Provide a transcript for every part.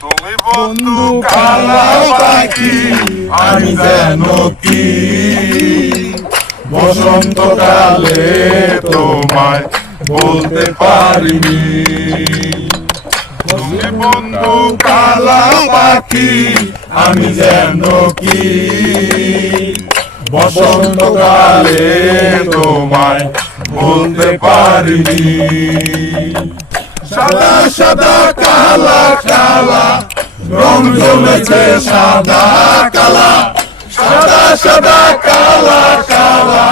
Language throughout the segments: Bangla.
তুমি বন্ধু কালা পাখি আমি যেন কি বসন্তকালে তোমায় বলতে পারিনি। তুমি বন্ধু কালা পাখি আমি যেন কি বসন্তকালে তোমায় বলতে পারিনি। সাদা সাদা কালা কালা রং জমেছে সাদা কালা, সাদা সাদা কালা কালা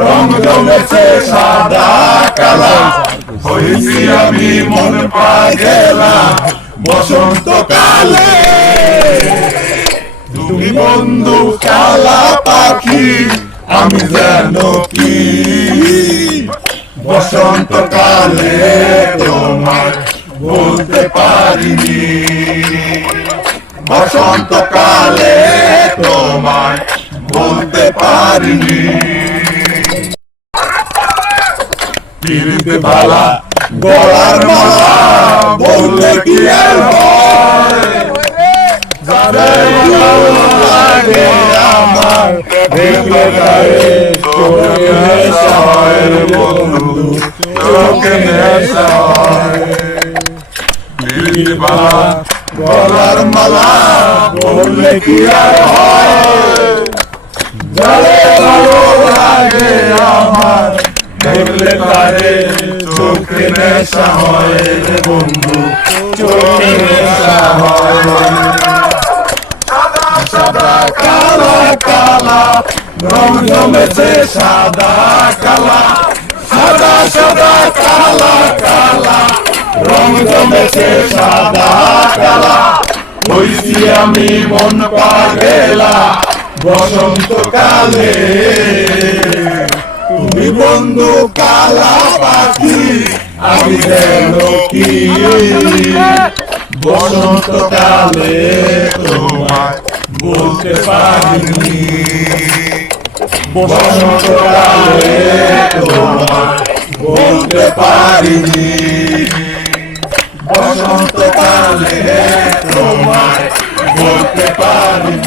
রং জমেছে সাদা কালা। হয়েছি আমি মন পাগলা বসন্তকালে। তুমি বন্ধু কালা পাখি আমি যেন কি বসন্তকালে তোমায় বলতে পারিনি। বসন্তকালে তোমায় বলতে পারিনি। পিরিতে বালা গলার মালা বললে কি আর হয়, যাদের ভালো লাগে আমার দেখলে গায়ে চোখে নেশা হয় রে বন্ধু, চোখে নেশা হয়। পিরিতে বালা গলার মালা বললে কি আর হয়, যাদের ভালো লাগে আমার দেখলে তারে চোখে নেশা হয় রে বন্ধু, চোখে নেশা হয়। সাদা সাদা কালা কালা রং জমেছে সাদা কালা, সাদা সাদা কালা কালা রং জমেছে সাদা কালা। হইছি আমি মন পাগলা বসন্তকালে। তুমি বন্ধু কালা পাখি আমি যেন কি বসন্তকালে তোমায় বলতে পারিনি। বসন্তকালে তোমায় বলতে পারিনি। বসন্তকালে তোমায় বলতে পারিনি।